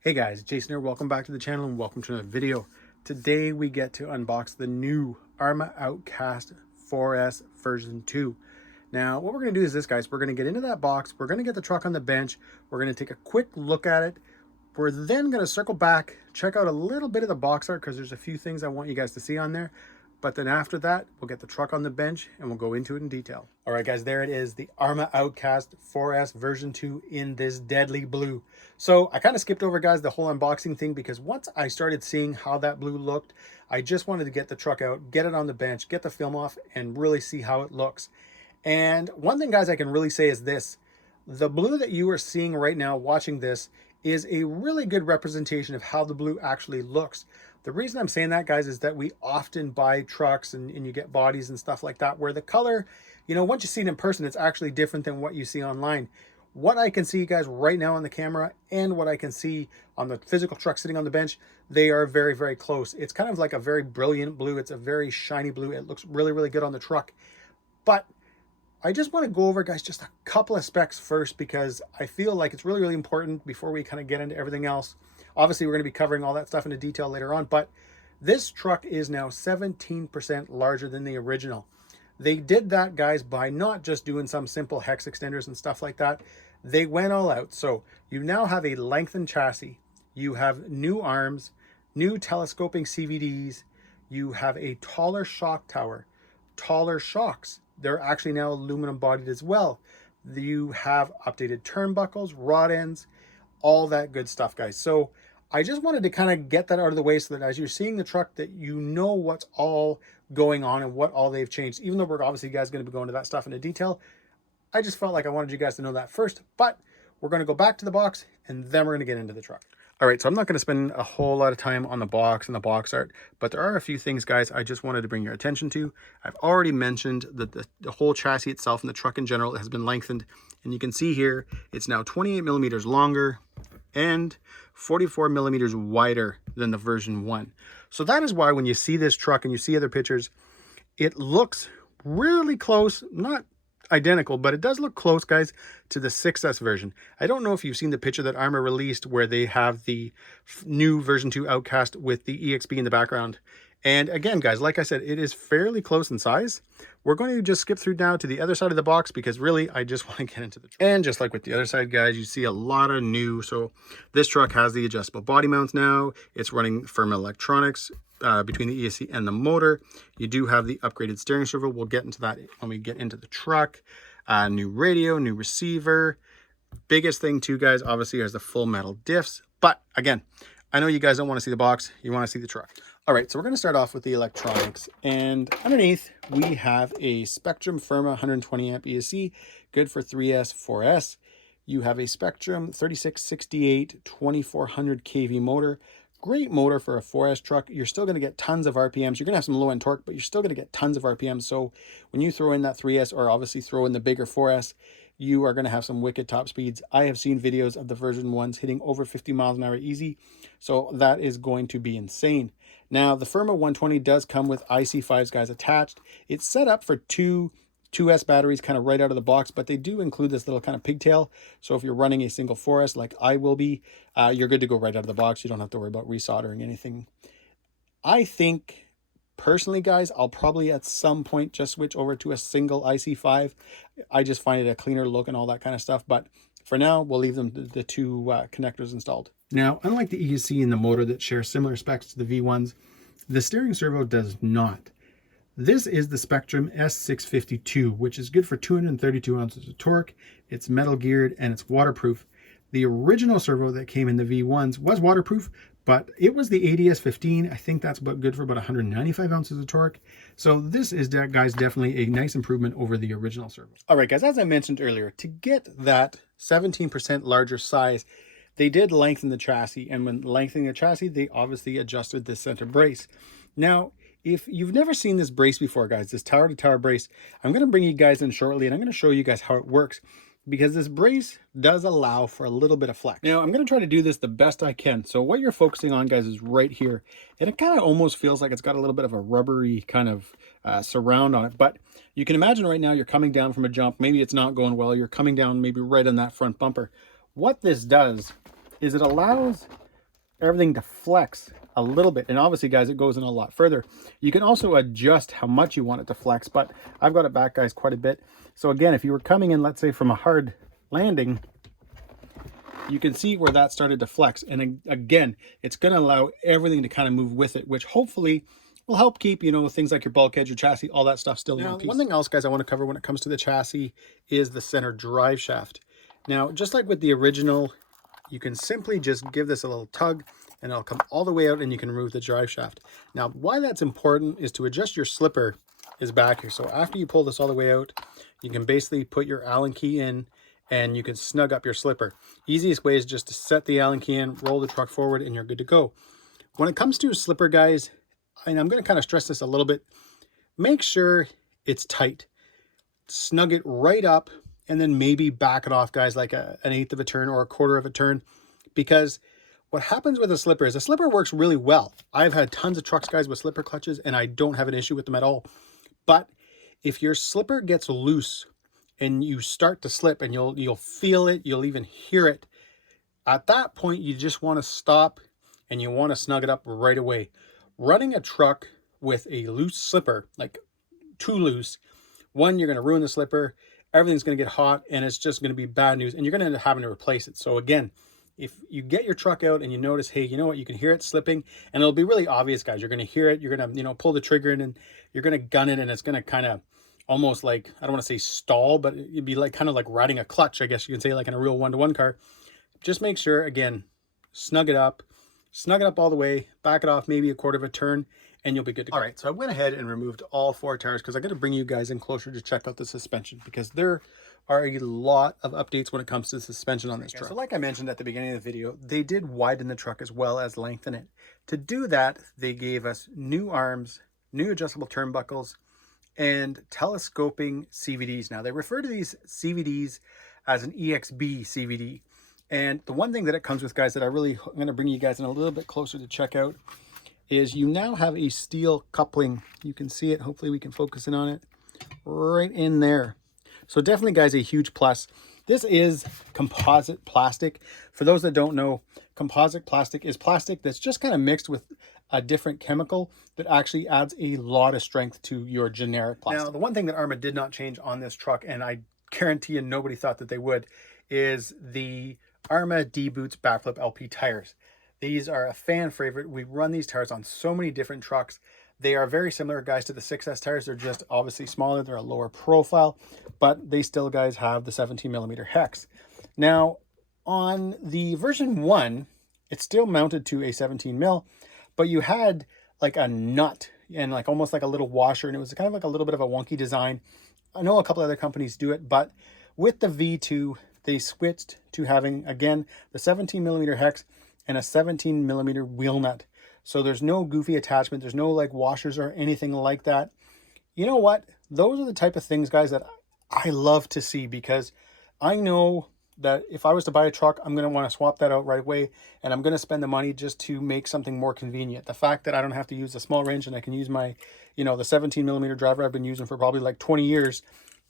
Hey guys, Jason here. Welcome back to the channel and welcome to another video. Today we get to unbox the new ARRMA Outcast 4S version 2. Now what we're going to do is this, guys. We're going to get into that box. We're going to get the truck on the bench. We're going to take a quick look at it. We're then going to circle back, check out a little bit of the box art because there's a few things I want you guys to see on there. But then after that, we'll get the truck on the bench and we'll go into it in detail. All right, guys, there it is, the ARRMA Outcast 4S version 2 in this deadly blue. So I kind of skipped over, guys, the whole unboxing thing because once I started seeing how that blue looked, I just wanted to get the truck out, get it on the bench, get the film off, and really see how it looks. And one thing, guys, I can really say is this. The blue that you are seeing right now watching this is a really good representation of how the blue actually looks. The reason I'm saying that, guys, is that we often buy trucks and you get bodies and stuff like that where the color, you know, once you see it in person, it's actually different than what you see online. What I can see, guys, right now on the camera and what I can see on the physical truck sitting on the bench, they are very, very close. It's kind of like a very brilliant blue. It's a very shiny blue. It looks really, really good on the truck. But I just want to go over, guys, just a couple of specs first because I feel like it's really, really important before we kind of get into everything else. Obviously, we're going to be covering all that stuff into detail later on, but this truck is now 17% larger than the original. They did that, guys, by not just doing some simple hex extenders and stuff like that. They went all out. So you now have a lengthened chassis. You have new arms, new telescoping CVDs. You have a taller shock tower, taller shocks. They're actually now aluminum bodied as well. You have updated turnbuckles, rod ends, all that good stuff, guys. So I just wanted to kind of get that out of the way so that as you're seeing the truck that you know what's all going on and what all they've changed. Even though we're obviously, guys, going to be going to that stuff into detail, I just felt like I wanted you guys to know that first. But we're going to go back to the box and then we're going to get into the truck. All right, so I'm not going to spend a whole lot of time on the box and the box art, but there are a few things, guys, I just wanted to bring your attention to. I've already mentioned that the whole chassis itself and the truck in general has been lengthened. And you can see here, it's now 28 millimeters longer and 44 millimeters wider than the version 1. So that is why when you see this truck and you see other pictures, it looks really close, not identical, but it does look close, guys, to the 6S version. I don't know if you've seen the picture that ARRMA released where they have the new version 2 Outcast with the EXB in the background. And again, guys, like I said, it is fairly close in size. We're going to just skip through now to the other side of the box because really, I just want to get into the truck. And just like with the other side, guys, you see a lot of new. So this truck has the adjustable body mounts now. It's running firm electronics between the ESC and the motor. You do have the upgraded steering servo. We'll get into that when we get into the truck. New radio, new receiver. Biggest thing too, guys, obviously, is the full metal diffs. But again, I know you guys don't want to see the box. You want to see the truck. All right, so we're going to start off with the electronics. And underneath, we have a Spectrum Firma 120 amp ESC, good for 3S, 4S. You have a Spectrum 3668 2400 kV motor. Great motor for a 4S truck. You're still going to get tons of RPMs. You're going to have some low-end torque, but you're still going to get tons of RPMs. So when you throw in that 3S or obviously throw in the bigger 4S, you are going to have some wicked top speeds. I have seen videos of the version 1s hitting over 50 miles an hour easy. So that is going to be insane. Now, the Firma 120 does come with IC5s, guys, attached. It's set up for two 2S batteries kind of right out of the box, but they do include this little kind of pigtail. So if you're running a single 4S like I will be, you're good to go right out of the box. You don't have to worry about resoldering anything. I think, personally, guys, I'll probably at some point just switch over to a single IC5. I just find it a cleaner look and all that kind of stuff. But for now, we'll leave them the two connectors installed. Now, unlike the ESC and the motor that share similar specs to the V1s, the steering servo does not. This is the Spectrum S652, which is good for 232 ounces of torque. It's metal geared and it's waterproof. The original servo that came in the V1s was waterproof, but it was the ADS15. I think that's good for about 195 ounces of torque. So this is, guys, definitely a nice improvement over the original servo. All right, guys, as I mentioned earlier, to get that 17% larger size, they did lengthen the chassis. And when lengthening the chassis, they obviously adjusted the center brace. Now, if you've never seen this brace before, guys, this tower-to-tower brace, I'm going to bring you guys in shortly, and I'm going to show you guys how it works, because this brace does allow for a little bit of flex. Now, I'm going to try to do this the best I can. So what you're focusing on, guys, is right here. And it kind of almost feels like it's got a little bit of a rubbery kind of surround on it. But you can imagine right now you're coming down from a jump. Maybe it's not going well. You're coming down maybe right on that front bumper. What this does is it allows everything to flex a little bit. And obviously, guys, it goes in a lot further. You can also adjust how much you want it to flex, but I've got it back, guys, quite a bit. So again, if you were coming in, let's say from a hard landing, you can see where that started to flex. And again, it's going to allow everything to kind of move with it, which hopefully will help keep, you know, things like your bulkhead, your chassis, all that stuff still in one piece. One thing else, guys, I want to cover when it comes to the chassis is the center drive shaft. Now, just like with the original, you can simply just give this a little tug and it'll come all the way out and you can remove the drive shaft. Now, why that's important is to adjust your slipper is back here. So after you pull this all the way out, you can basically put your Allen key in and you can snug up your slipper. Easiest way is just to set the Allen key in, roll the truck forward, and you're good to go. When it comes to a slipper, guys, and I'm going to kind of stress this a little bit, make sure it's tight. Snug it right up and then maybe back it off, guys, like an eighth of a turn or a quarter of a turn, because what happens with a slipper is a slipper works really well. I've had tons of trucks, guys, with slipper clutches, and I don't have an issue with them at all. But if your slipper gets loose and you start to slip, and you'll feel it, you'll even hear it, at that point, you just want to stop and you want to snug it up right away. Running a truck with a loose slipper, like too loose, one, you're going to ruin the slipper, everything's going to get hot, and it's just going to be bad news, and you're going to end up having to replace it. So again, if you get your truck out and you notice, hey, you know what, you can hear it slipping, and it'll be really obvious, guys. You're going to hear it, you're going to, you know, pull the trigger in, and you're going to gun it, and it's going to kind of almost like, I don't want to say stall, but it'd be like kind of like riding a clutch, I guess you can say, like in a real one-to-one car. Just make sure, again, snug it up all the way, back it off maybe a quarter of a turn, and you'll be good to go. All right, so I went ahead and removed all 4 tires because I got to bring you guys in closer to check out the suspension, because there are a lot of updates when it comes to the suspension on this truck. So like I mentioned at the beginning of the video, they did widen the truck as well as lengthen it. To do that, they gave us new arms, new adjustable turnbuckles, and telescoping CVDs. Now, they refer to these CVDs as an EXB CVD. And the one thing that it comes with, guys, that I'm going to bring you guys in a little bit closer to check out is you now have a steel coupling. You can see it. Hopefully we can focus in on it right in there. So definitely, guys, a huge plus. This is composite plastic. For those that don't know, composite plastic is plastic that's just kind of mixed with a different chemical that actually adds a lot of strength to your generic plastic. Now, the one thing that ARRMA did not change on this truck, and I guarantee you nobody thought that they would, is the ARRMA D-Boots backflip LP tires. These are a fan favorite. We run these tires on so many different trucks. They are very similar, guys, to the 6S tires. They're just obviously smaller. They're a lower profile, but they still, guys, have the 17mm hex. Now, on the version 1, it's still mounted to a 17mm, but you had like a nut and like almost like a little washer, and it was kind of like a little bit of a wonky design. I know a couple other companies do it, but with the V2, they switched to having, again, the 17mm hex and a 17mm wheel nut. So there's no goofy attachment. There's no like washers or anything like that. You know what? Those are the type of things, guys, that I love to see, because I know that if I was to buy a truck, I'm going to want to swap that out right away, and I'm going to spend the money just to make something more convenient. The fact that I don't have to use a small wrench and I can use my, you know, the 17mm driver I've been using for probably like 20 years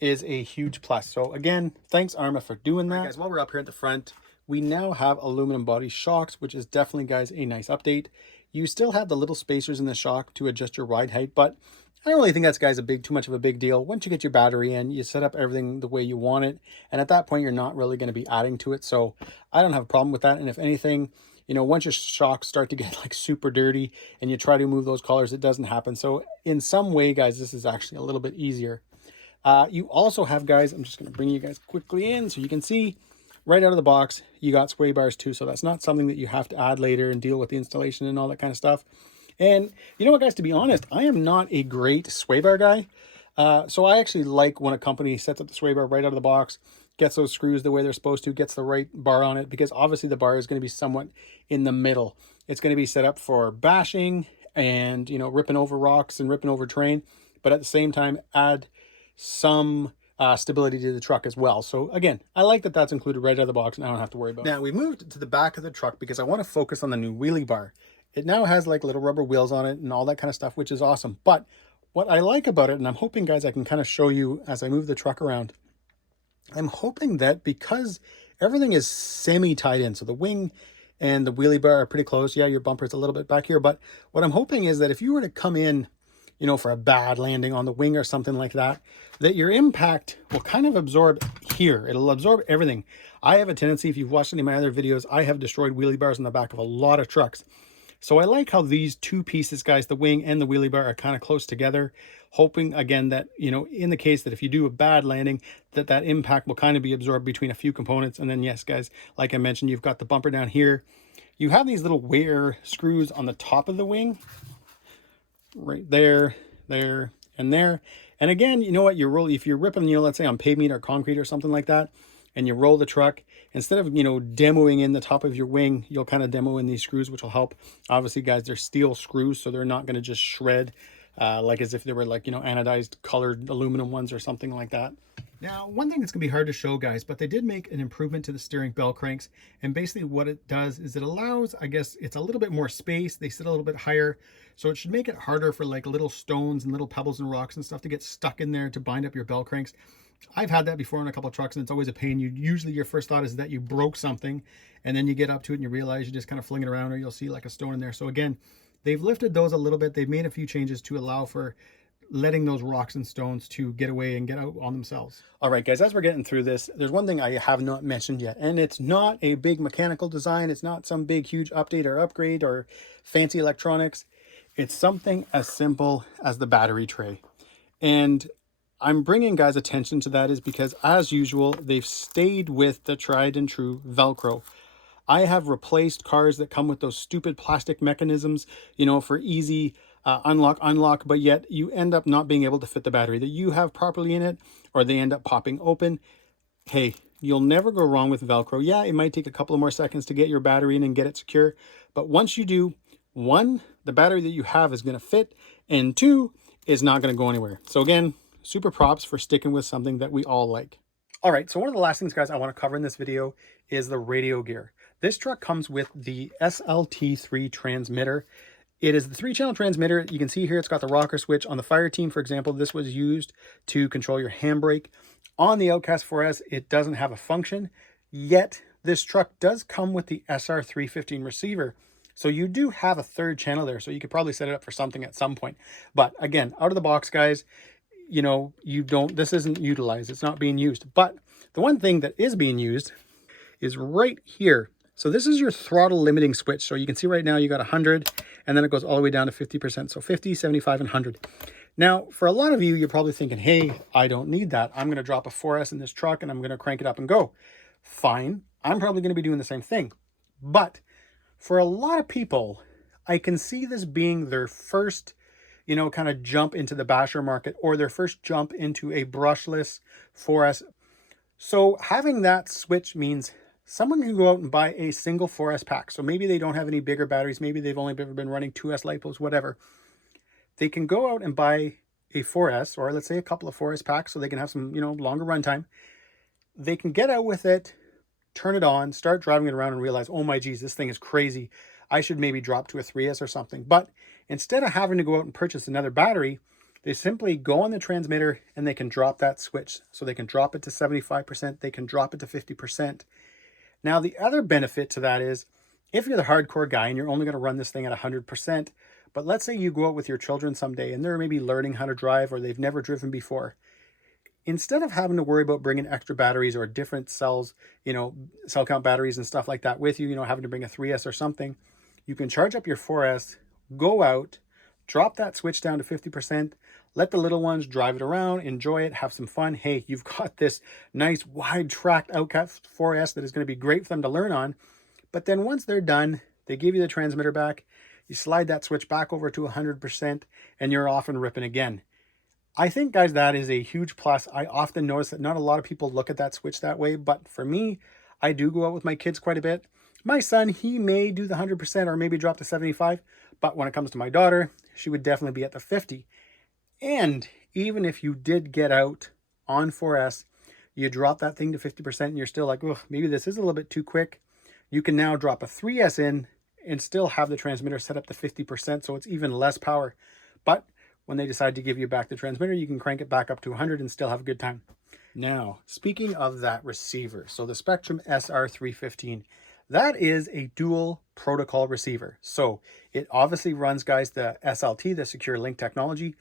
is a huge plus. So again, thanks ARRMA for doing that. Right, guys, while we're up here at the front, we now have aluminum body shocks, which is definitely, guys, a nice update. You still have the little spacers in the shock to adjust your ride height, but I don't really think that's, guys, too much of a big deal. Once you get your battery in, you set up everything the way you want it, and at that point, you're not really going to be adding to it. So I don't have a problem with that. And if anything, you know, once your shocks start to get like super dirty and you try to move those collars, it doesn't happen. So in some way, guys, this is actually a little bit easier. You also have, guys, I'm just going to bring you guys quickly in so you can see right out of the box, you got sway bars too. So that's not something that you have to add later and deal with the installation and all that kind of stuff. And you know what, guys, to be honest, I am not a great sway bar guy. So I actually like when a company sets up the sway bar right out of the box, gets those screws the way they're supposed to, gets the right bar on it, because obviously the bar is going to be somewhat in the middle. It's going to be set up for bashing and, you know, ripping over rocks and ripping over terrain, but at the same time add some stability to the truck as well. So again, I like that that's included right out of the box and I don't have to worry about it. Now we moved to the back of the truck because I want to focus on the new wheelie bar. It now has like little rubber wheels on it and all that kind of stuff, which is awesome. But what I like about it, and I'm hoping, guys, I can kind of show you as I move the truck around, I'm hoping that because everything is semi tied in, so the wing and the wheelie bar are pretty close. Yeah, your bumper's a little bit back here, but what I'm hoping is that if you were to come in, you know, for a bad landing on the wing or something like that, that your impact will kind of absorb here. It'll absorb everything. I have a tendency, if you've watched any of my other videos, I have destroyed wheelie bars on the back of a lot of trucks. So I like how these two pieces, guys, the wing and the wheelie bar, are kind of close together, hoping again that, you know, in the case that if you do a bad landing, that that impact will kind of be absorbed between a few components. And then yes, guys, like I mentioned, you've got the bumper down here. You have these little wear screws on the top of the wing, right there, there, and there. And again, you know what, you roll, if you're ripping, you know, let's say on pavement or concrete or something like that, and you roll the truck, instead of, you know, demoing in the top of your wing, you'll kind of demo in these screws, which will help. Obviously, guys, they're steel screws, so they're not going to just shred like as if they were like, you know, anodized colored aluminum ones or something like that. Now, one thing that's going to be hard to show, guys, but they did make an improvement to the steering bell cranks. And basically what it does is it allows, I guess, it's a little bit more space. They sit a little bit higher. So it should make it harder for like little stones and little pebbles and rocks and stuff to get stuck in there to bind up your bell cranks. I've had that before on a couple of trucks, and it's always a pain. Usually your first thought is that you broke something, and then you get up to it and you realize you just kind of fling it around, or you'll see like a stone in there. So again, they've lifted those a little bit. They've made a few changes to allow for letting those rocks and stones to get away and get out on themselves. All right, guys, as we're getting through this, there's one thing I have not mentioned yet, and it's not a big mechanical design. It's not some big, huge update or upgrade or fancy electronics. It's something as simple as the battery tray. And I'm bringing guys' attention to that is because, as usual, they've stayed with the tried and true Velcro. I have replaced cars that come with those stupid plastic mechanisms, you know, for easy unlock, but yet you end up not being able to fit the battery that you have properly in it, or they end up popping open. Hey, you'll never go wrong with Velcro. Yeah, it might take a couple of more seconds to get your battery in and get it secure, but once you do, one, the battery that you have is going to fit, and two, is not going to go anywhere. So again, super props for sticking with something that we all like. All right, so one of the last things, guys, I want to cover in this video is the radio gear. This truck comes with the SLT3 transmitter. It is the 3-channel transmitter. You can see here it's got the rocker switch. On the Fire Team, for example, this was used to control your handbrake. On the Outcast 4S, it doesn't have a function, yet this truck does come with the SR315 receiver. So you do have a 3rd channel there, so you could probably set it up for something at some point. But again, out of the box, guys, you know, this isn't utilized. It's not being used. But the one thing that is being used is right here. So this is your throttle limiting switch. So you can see right now you got 100, and then it goes all the way down to 50%. So 50, 75, and 100. Now, for a lot of you, you're probably thinking, hey, I don't need that. I'm going to drop a 4S in this truck and I'm going to crank it up and go. Fine. I'm probably going to be doing the same thing. But for a lot of people, I can see this being their first, you know, kind of jump into the basher market, or their first jump into a brushless 4S. So having that switch means someone can go out and buy a single 4S pack. So maybe they don't have any bigger batteries. Maybe they've only ever been running 2S LiPos, whatever. They can go out and buy a 4S, or let's say a couple of 4S packs, so they can have some, you know, longer runtime. They can get out with it, turn it on, start driving it around, and realize, oh my geez, this thing is crazy. I should maybe drop to a 3S or something. But instead of having to go out and purchase another battery, they simply go on the transmitter and they can drop that switch. So they can drop it to 75%, they can drop it to 50%. Now, the other benefit to that is, if you're the hardcore guy and you're only going to run this thing at 100%, but let's say you go out with your children someday and they're maybe learning how to drive, or they've never driven before, instead of having to worry about bringing extra batteries or different cells, you know, cell count batteries and stuff like that with you, you know, having to bring a 3S or something, you can charge up your 4S, go out, drop that switch down to 50%, let the little ones drive it around, enjoy it, have some fun. Hey, you've got this nice wide tracked Outcast 4S that is going to be great for them to learn on. But then once they're done, they give you the transmitter back, you slide that switch back over to 100%, and you're off and ripping again. I think, guys, that is a huge plus. I often notice that not a lot of people look at that switch that way, but for me, I do go out with my kids quite a bit. My son, he may do the 100% or maybe drop to 75, but when it comes to my daughter, she would definitely be at the 50. And even if you did get out on 4S, you drop that thing to 50% and you're still like, oh, maybe this is a little bit too quick. You can now drop a 3S in and still have the transmitter set up to 50%, so it's even less power. But when they decide to give you back the transmitter, you can crank it back up to 100 and still have a good time. Now, speaking of that receiver, so the Spectrum SR315, That is a dual protocol receiver. So it obviously runs, guys, the SLT, the secure link technology,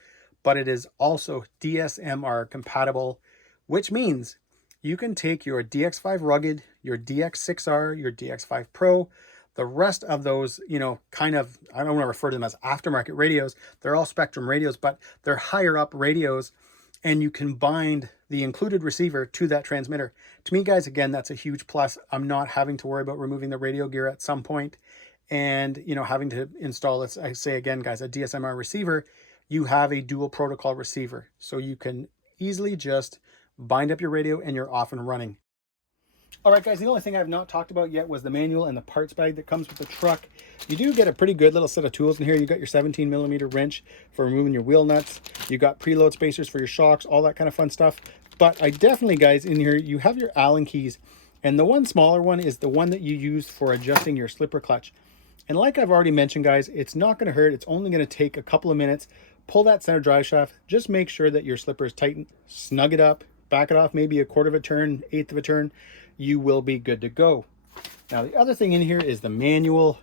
but it is also DSMR compatible, which means you can take your DX5 Rugged, your DX6R, your DX5 Pro, the rest of those, you know, kind of, I don't want to refer to them as aftermarket radios. They're all Spectrum radios, but they're higher up radios, and you can bind the included receiver to that transmitter. To me, guys, again, that's a huge plus. I'm not having to worry about removing the radio gear at some point and, you know, having to install, let's I say again, guys, a DSMR receiver. You have a dual protocol receiver, so you can easily just bind up your radio and you're off and running. All right, guys, the only thing I've not talked about yet was the manual and the parts bag that comes with the truck. You do get a pretty good little set of tools in here. You got your 17mm wrench for removing your wheel nuts. You got preload spacers for your shocks, all that kind of fun stuff. But I definitely, guys, in here, you have your Allen keys. And the one smaller one is the one that you use for adjusting your slipper clutch. And like I've already mentioned, guys, it's not going to hurt. It's only going to take a couple of minutes. Pull that center drive shaft. Just make sure that your slipper is tightened. Snug it up. Back it off maybe a quarter of a turn, eighth of a turn. You will be good to go. Now, the other thing in here is the manual.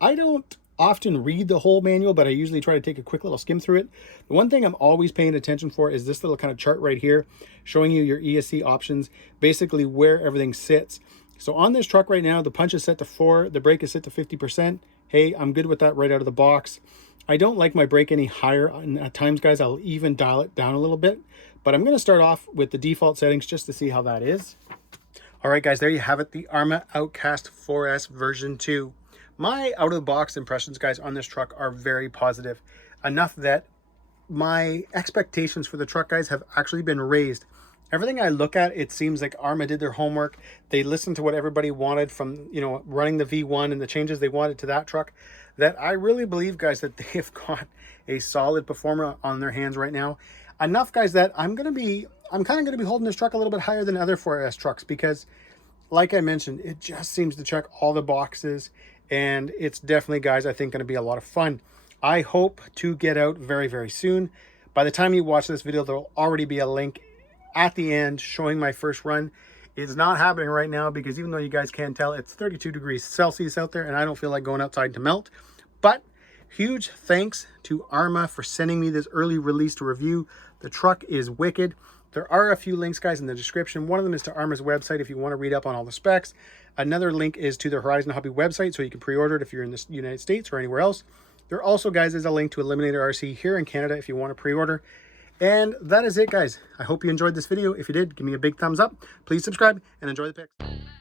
I don't often read the whole manual, but I usually try to take a quick little skim through it. The one thing I'm always paying attention for is this little kind of chart right here, showing you your ESC options, basically where everything sits. So on this truck right now, the punch is set to 4, the brake is set to 50%. Hey, I'm good with that right out of the box. I don't like my brake any higher, and at times, guys, I'll even dial it down a little bit. But I'm going to start off with the default settings just to see how that is. All right, guys, there you have it, the ARRMA Outcast 4S version 2. My out-of-the-box impressions, guys, on this truck are very positive. Enough that my expectations for the truck, guys, have actually been raised. Everything I look at, it seems like ARRMA did their homework. They listened to what everybody wanted from, you know, running the V1 and the changes they wanted to that truck. That I really believe, guys, that they've got a solid performer on their hands right now. Enough, guys, that I'm kind of going to be holding this truck a little bit higher than other 4S trucks because, like I mentioned, it just seems to check all the boxes, and it's definitely, guys, I think going to be a lot of fun. I hope to get out very, very soon. By the time you watch this video, there'll already be a link at the end showing my first run. It's not happening right now because even though you guys can't tell, it's 32 degrees Celsius out there, and I don't feel like going outside to melt. But huge thanks to ARRMA for sending me this early release to review. The truck is wicked. There are a few links, guys, in the description. One of them is to ARRMA's website if you want to read up on all the specs. Another link is to the Horizon Hobby website, so you can pre-order it if you're in the United States or anywhere else. There also, guys, is a link to Eliminator RC here in Canada if you want to pre-order. And that is it, guys. I hope you enjoyed this video. If you did, give me a big thumbs up. Please subscribe and enjoy the pics.